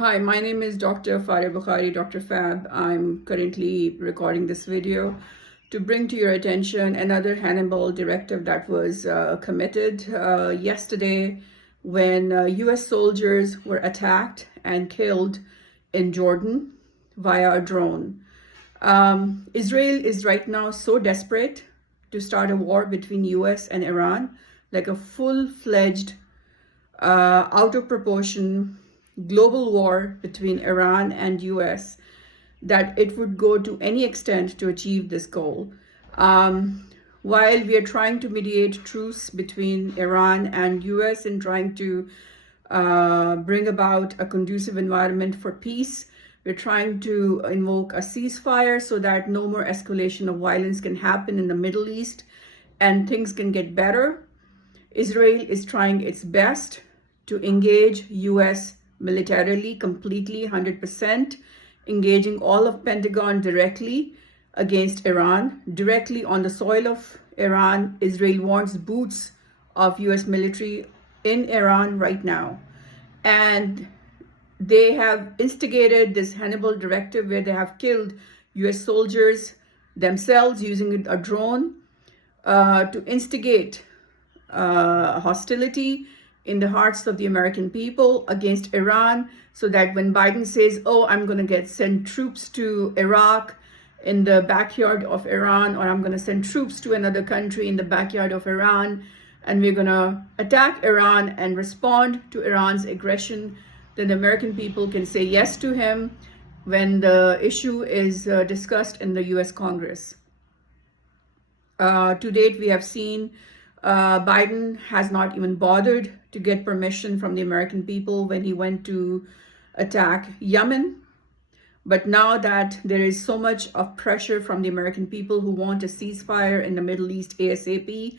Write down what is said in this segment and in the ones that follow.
Hi, my name is Dr. Faria Bukhari, Dr. Fab. I'm currently recording this video to bring to your attention another Hannibal directive that was committed yesterday when US soldiers were attacked and killed in Jordan via a drone. Israel is right now so desperate to start a war between US and Iran, like a full-fledged, out of proportion global war between Iran and US, that it would go to any extent to achieve this goal. While we are trying to mediate truce between Iran and US and trying to bring about a conducive environment for peace, we're trying to invoke a ceasefire so that no more escalation of violence can happen in the Middle East and things can get better. Israel is trying its best to engage US militarily, completely, 100%, engaging all of Pentagon directly against Iran, directly on the soil of Iran. Israel wants boots of US military in Iran right now. And they have instigated this Hannibal directive where they have killed US soldiers themselves using a drone to instigate hostility in the hearts of the American people against Iran, so that when Biden says, oh, I'm going to send troops to Iraq in the backyard of Iran, or I'm going to send troops to another country in the backyard of Iran, and we're going to attack Iran and respond to Iran's aggression, then the American people can say yes to him when the issue is discussed in the US Congress. To date, we have seen Biden has not even bothered to get permission from the American people when he went to attack Yemen. But now that there is so much of pressure from the American people who want a ceasefire in the Middle East ASAP,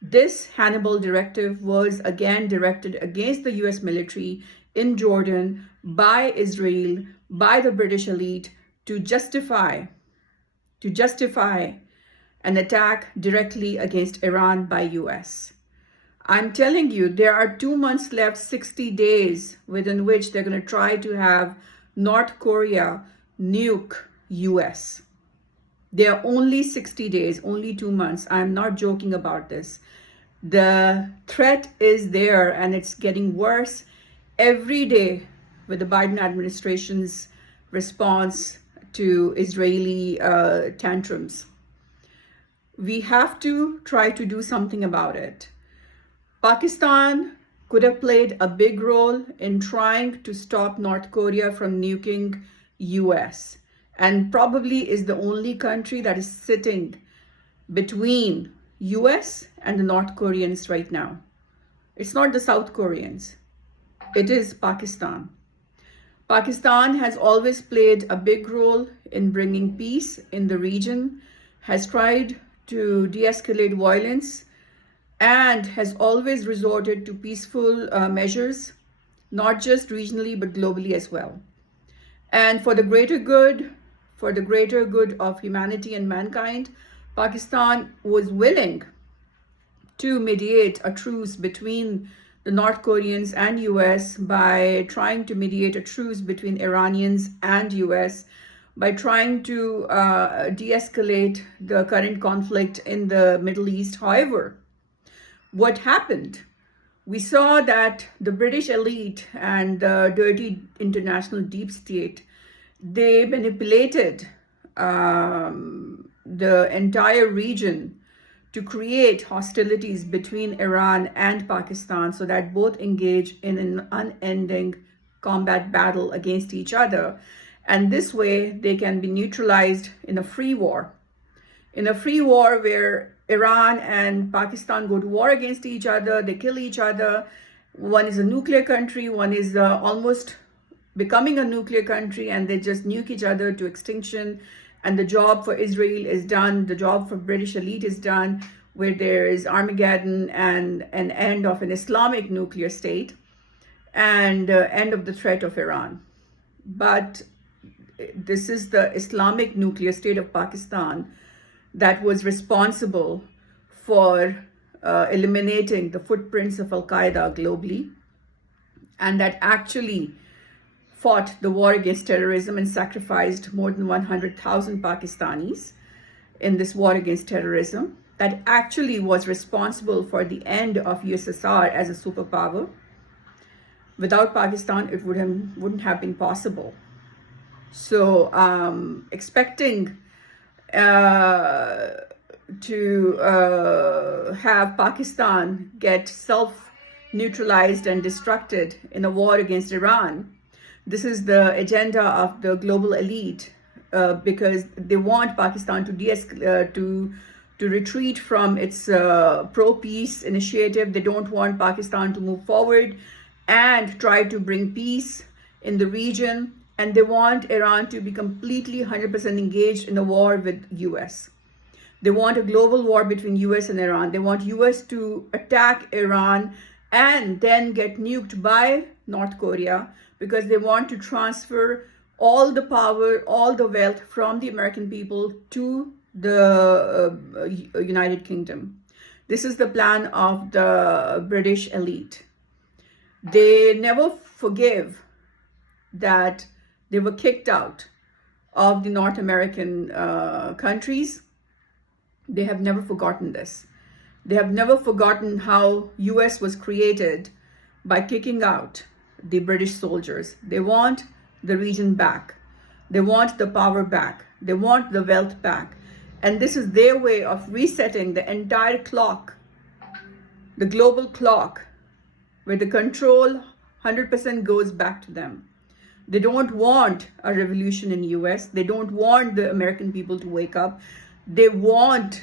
this Hannibal directive was again directed against the US military in Jordan by Israel, by the British elite, to justify an attack directly against Iran by US. I'm telling you, there are 2 months left, 60 days within which they're going to try to have North Korea nuke US. There are only 60 days, only 2 months. I'm not joking about this. The threat is there and it's getting worse every day with the Biden administration's response to Israeli tantrums. We have to try to do something about it. Pakistan could have played a big role in trying to stop North Korea from nuking US, and probably is the only country that is sitting between US and the North Koreans right now. It's not the South Koreans. It is Pakistan. Pakistan has always played a big role in bringing peace in the region, has tried to de-escalate violence, and has always resorted to peaceful measures, not just regionally, but globally as well. And for the greater good of humanity and mankind, Pakistan was willing to mediate a truce between the North Koreans and US by trying to mediate a truce between Iranians and US, by trying to de-escalate the current conflict in the Middle East. However, what happened? We saw that the British elite and the dirty international deep state, they manipulated the entire region to create hostilities between Iran and Pakistan so that both engage in an unending combat battle against each other. And this way they can be neutralized in a free war. In a free war where Iran and Pakistan go to war against each other, they kill each other. One is a nuclear country, one is almost becoming a nuclear country, and they just nuke each other to extinction. And the job for Israel is done, the job for British elite is done, where there is Armageddon and an end of an Islamic nuclear state and end of the threat of Iran. But this is the Islamic nuclear state of Pakistan that was responsible for eliminating the footprints of Al-Qaeda globally, and that actually fought the war against terrorism and sacrificed more than 100,000 Pakistanis in this war against terrorism, that actually was responsible for the end of USSR as a superpower. Without Pakistan, it wouldn't have been possible. So expecting to have Pakistan get self-neutralized and destructed in a war against Iran, this is the agenda of the global elite, because they want Pakistan to retreat from its pro-peace initiative. They don't want Pakistan to move forward and try to bring peace in the region. And they want Iran to be completely 100% engaged in a war with US. They want a global war between US and Iran. They want US to attack Iran and then get nuked by North Korea, because they want to transfer all the power, all the wealth from the American people to the United Kingdom. This is the plan of the British elite. They never forgive that they were kicked out of the North American countries. They have never forgotten this. They have never forgotten how US was created by kicking out the British soldiers. They want the region back. They want the power back. They want the wealth back. And this is their way of resetting the entire clock, the global clock, where the control 100% goes back to them. They don't want a revolution in US. They don't want the American people to wake up. They want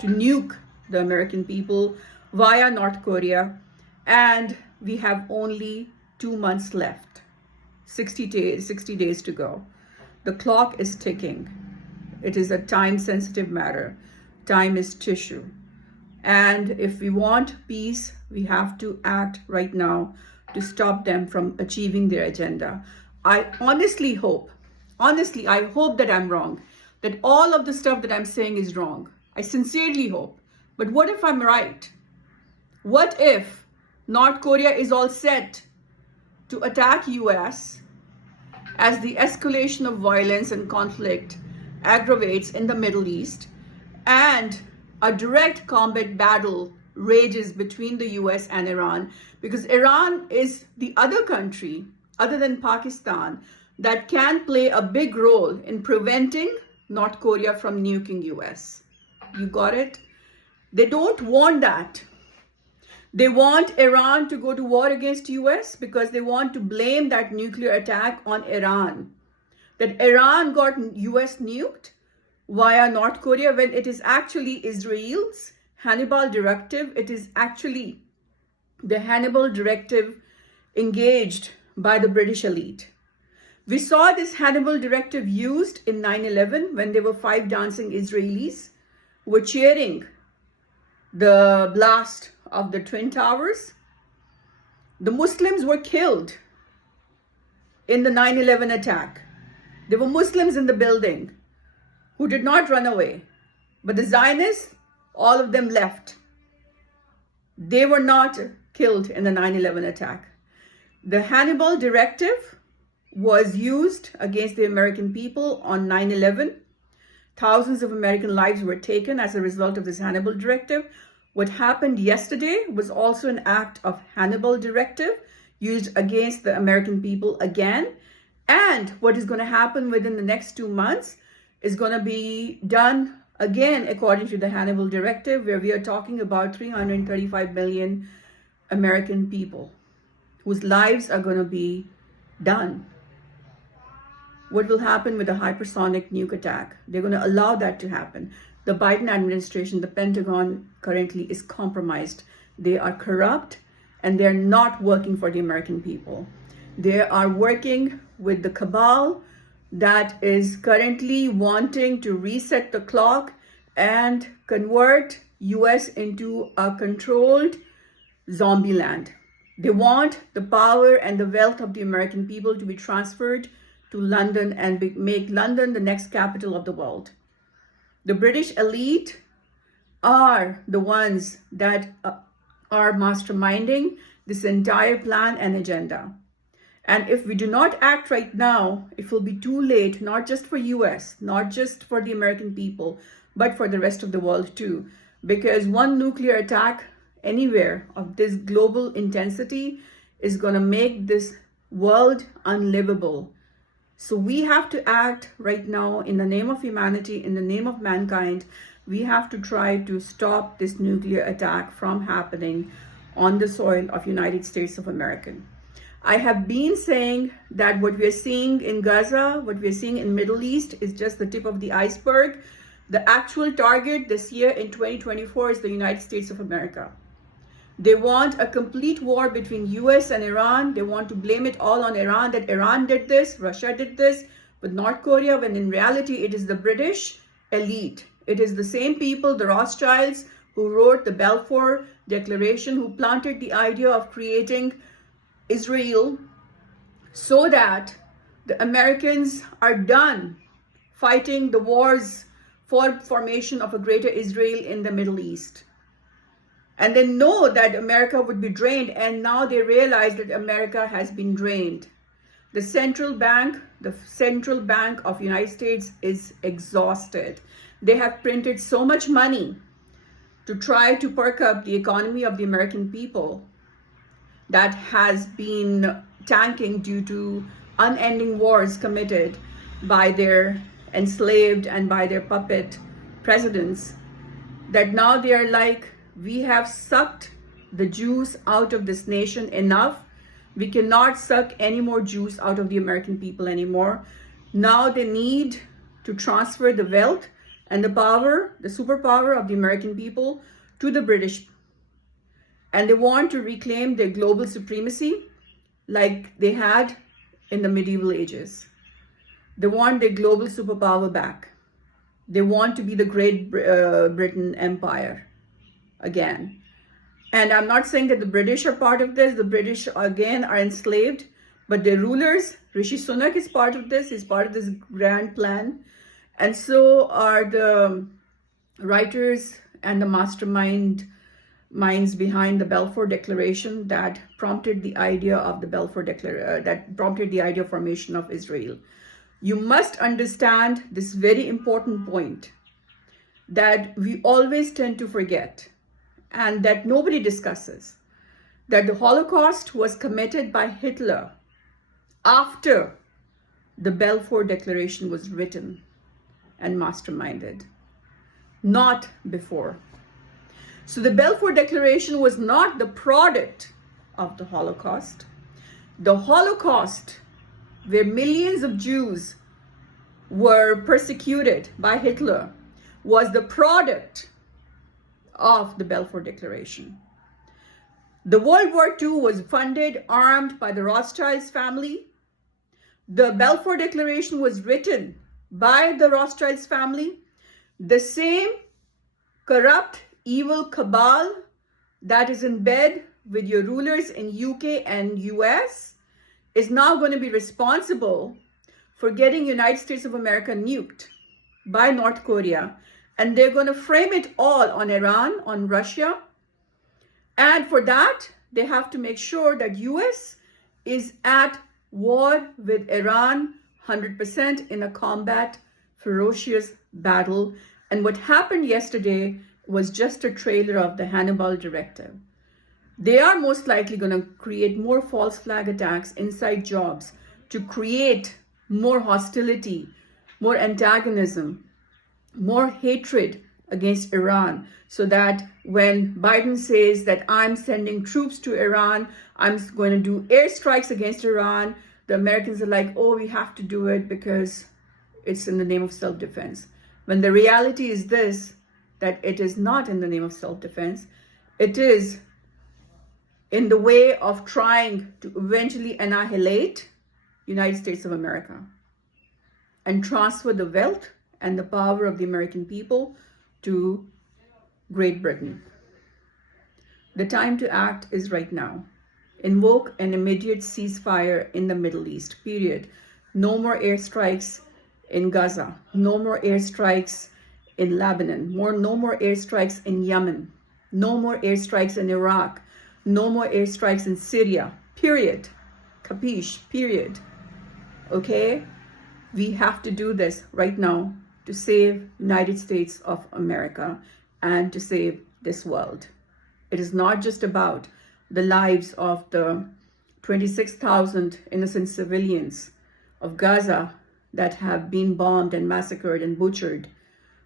to nuke the American people via North Korea. And we have only 2 months left, 60 days to go. The clock is ticking. It is a time-sensitive matter. Time is tissue. And if we want peace, we have to act right now to stop them from achieving their agenda. I honestly hope that I'm wrong, that all of the stuff that I'm saying is wrong. I sincerely hope. But what if I'm right? What if North Korea is all set to attack US as the escalation of violence and conflict aggravates in the Middle East, and a direct combat battle rages between the US and Iran, because Iran is the other country other than Pakistan that can play a big role in preventing North Korea from nuking US. You got it? They don't want that. They want Iran to go to war against US because they want to blame that nuclear attack on Iran. That Iran got US nuked via North Korea, when it is actually Israel's Hannibal Directive. It is actually the Hannibal Directive engaged by the British elite. We saw this Hannibal Directive used in 9/11 when there were 5 dancing Israelis who were cheering the blast of the Twin Towers. The Muslims were killed in the 9/11 attack. There were Muslims in the building who did not run away. But the Zionists, all of them left. They were not killed in the 9/11 attack. The Hannibal Directive was used against the American people on 9/11. Thousands of American lives were taken as a result of this Hannibal Directive. What happened yesterday was also an act of Hannibal Directive used against the American people again. And what is going to happen within the next 2 months is going to be done again according to the Hannibal Directive, where we are talking about 335 million American people whose lives are going to be done. What will happen with a hypersonic nuke attack? They're going to allow that to happen. The Biden administration, the Pentagon currently is compromised. They are corrupt and they're not working for the American people. They are working with the cabal that is currently wanting to reset the clock and convert US into a controlled zombie land. They want the power and the wealth of the American people to be transferred to London and make London the next capital of the world. The British elite are the ones that are masterminding this entire plan and agenda. And if we do not act right now, it will be too late, not just for US, not just for the American people, but for the rest of the world too. Because one nuclear attack anywhere of this global intensity is going to make this world unlivable. So we have to act right now in the name of humanity, in the name of mankind. We have to try to stop this nuclear attack from happening on the soil of United States of America. I have been saying that what we are seeing in Gaza, what we are seeing in Middle East is just the tip of the iceberg. The actual target this year in 2024 is the United States of America. They want a complete war between US and Iran. They want to blame it all on Iran, that Iran did this, Russia did this with North Korea, when in reality it is the British elite. It is the same people, the Rothschilds, who wrote the Balfour Declaration, who planted the idea of creating Israel so that the Americans are done fighting the wars for formation of a greater Israel in the Middle East. And they know that America would be drained, and now they realize that America has been drained. The central bank of United States is exhausted. They have printed so much money to try to perk up the economy of the American people that has been tanking due to unending wars committed by their enslaved and by their puppet presidents, that now they are like, we have sucked the juice out of this nation enough. We cannot suck any more juice out of the American people anymore. Now they need to transfer the wealth and the power, the superpower of the American people to the British. And they want to reclaim their global supremacy like they had in the medieval ages. They want their global superpower back. They want to be the Great Britain Empire again. And I'm not saying that the British are part of this. The British, again, are enslaved. But their rulers, Rishi Sunak is part of this. He's part of this grand plan. And so are the writers and the minds behind the Balfour Declaration that prompted the idea of the Balfour Declaration, that prompted the idea of formation of Israel. You must understand this very important point that we always tend to forget and that nobody discusses, that the Holocaust was committed by Hitler after the Balfour Declaration was written and masterminded, not before. So the Balfour Declaration was not the product of the Holocaust. The Holocaust, where millions of Jews were persecuted by Hitler, was the product of the Balfour Declaration. The World War II was funded, armed by the Rothschilds family. The Balfour Declaration was written by the Rothschilds family. The same corrupt, evil cabal that is in bed with your rulers in UK and US is now going to be responsible for getting United States of America nuked by North Korea. And they're going to frame it all on Iran, on Russia. And for that, they have to make sure that US is at war with Iran 100% in a combat, ferocious battle. And what happened yesterday was just a trailer of the Hannibal Directive. They are most likely going to create more false flag attacks, inside jobs, to create more hostility, more antagonism, more hatred against Iran, so that when Biden says that I'm sending troops to Iran, I'm going to do airstrikes against Iran, the Americans are like, oh, we have to do it because it's in the name of self-defense. When the reality is this, that it is not in the name of self-defense, it is in the way of trying to eventually annihilate United States of America and transfer the wealth and the power of the American people to Great Britain. The time to act is right now. Invoke an immediate ceasefire in the Middle East, period. No more airstrikes in Gaza. No more airstrikes in Lebanon. No more airstrikes in Yemen. No more airstrikes in Iraq. No more airstrikes in Syria, period. Capiche? Period. Okay? We have to do this right now to save United States of America and to save this world. It is not just about the lives of the 26,000 innocent civilians of Gaza that have been bombed and massacred and butchered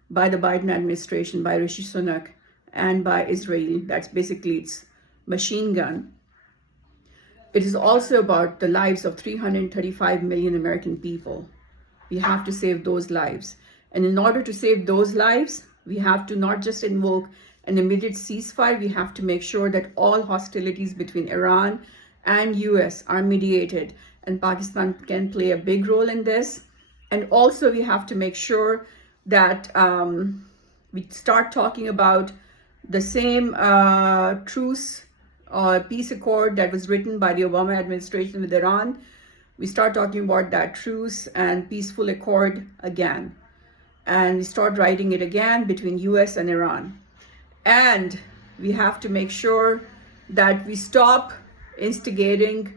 by the Biden administration, by Rishi Sunak, and by Israel. That's basically its machine gun. It is also about the lives of 335 million American people. We have to save those lives. And in order to save those lives, we have to not just invoke an immediate ceasefire, we have to make sure that all hostilities between Iran and US are mediated, and Pakistan can play a big role in this. And also we have to make sure that we start talking about the same truce or peace accord that was written by the Obama administration with Iran. We start talking about that truce and peaceful accord again. And we start writing it again between US and Iran. And we have to make sure that we stop instigating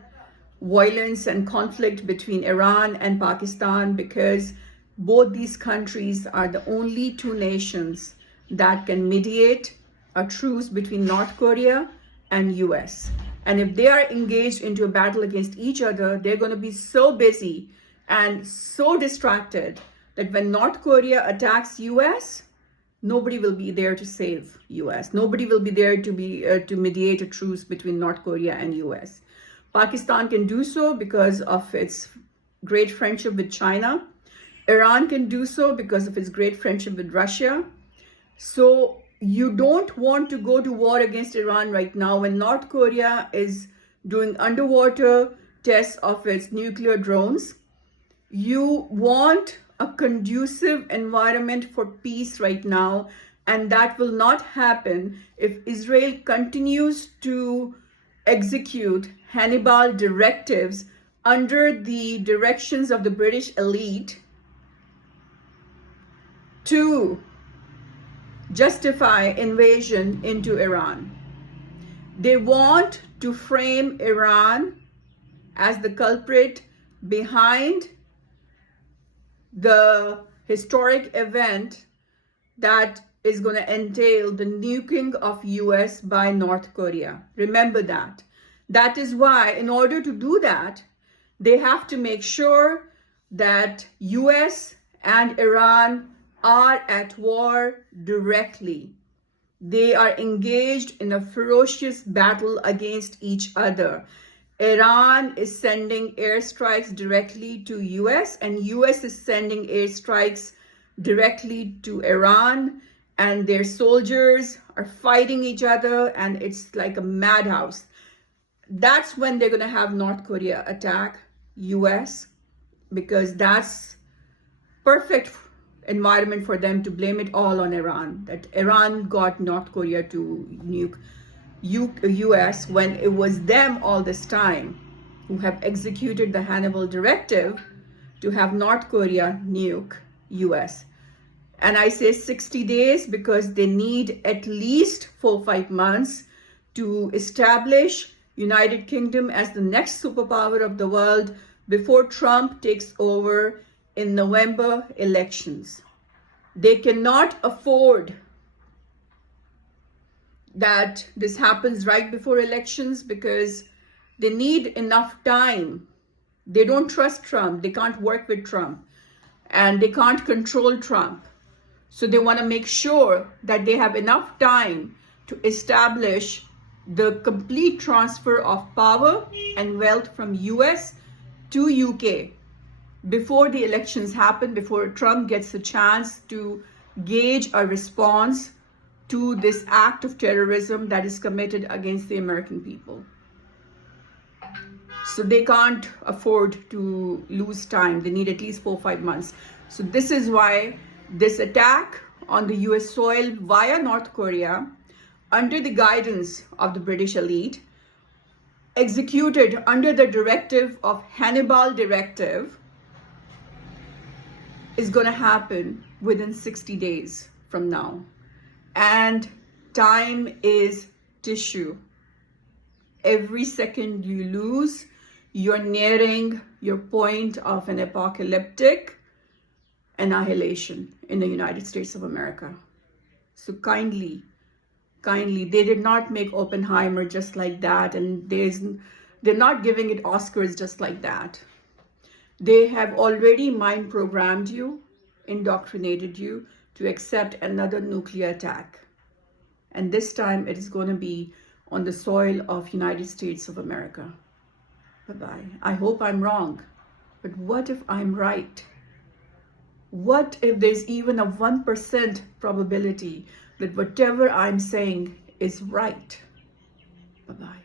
violence and conflict between Iran and Pakistan, because both these countries are the only two nations that can mediate a truce between North Korea and US. And if they are engaged into a battle against each other, they're going to be so busy and so distracted that when North Korea attacks US, nobody will be there to save US. Nobody will be there to mediate a truce between North Korea and US. Pakistan can do so because of its great friendship with China. Iran can do so because of its great friendship with Russia. So you don't want to go to war against Iran right now when North Korea is doing underwater tests of its nuclear drones. You want a conducive environment for peace right now, and that will not happen if Israel continues to execute Hannibal directives under the directions of the British elite to justify invasion into Iran. They want to frame Iran as the culprit behind the historic event that is going to entail the nuking of US by North Korea. Remember that. That is why, in order to do that, they have to make sure that US and Iran are at war directly. They are engaged in a ferocious battle against each other. Iran is sending airstrikes directly to US, and US is sending airstrikes directly to Iran, and their soldiers are fighting each other, and it's like a madhouse. That's when they're going to have North Korea attack US, because that's perfect environment for them to blame it all on Iran, that Iran got North Korea to nuke US when it was them all this time who have executed the Hannibal directive to have North Korea nuke US. And I say 60 days because they need at least 4-5 months to establish United Kingdom as the next superpower of the world before Trump takes over in November elections. They cannot afford that this happens right before elections because they need enough time. They don't trust Trump. They can't work with Trump, and they can't control Trump. So they want to make sure that they have enough time to establish the complete transfer of power and wealth from US to UK before the elections happen, before Trump gets a chance to gauge a response to this act of terrorism that is committed against the American people. So they can't afford to lose time. They need at least 4-5 months. So this is why this attack on the US soil via North Korea, under the guidance of the British elite, executed under the directive of Hannibal directive, is going to happen within 60 days from now. And time is tissue. Every second you lose, you're nearing your point of an apocalyptic annihilation in the United States of America. So kindly, they did not make Oppenheimer just like that, and they're not giving it Oscars just like that. They have already mind programmed you, indoctrinated you to accept another nuclear attack. And this time it is going to be on the soil of United States of America. Bye-bye. I hope I'm wrong, but what if I'm right? What if there's even a 1% probability that whatever I'm saying is right? Bye-bye.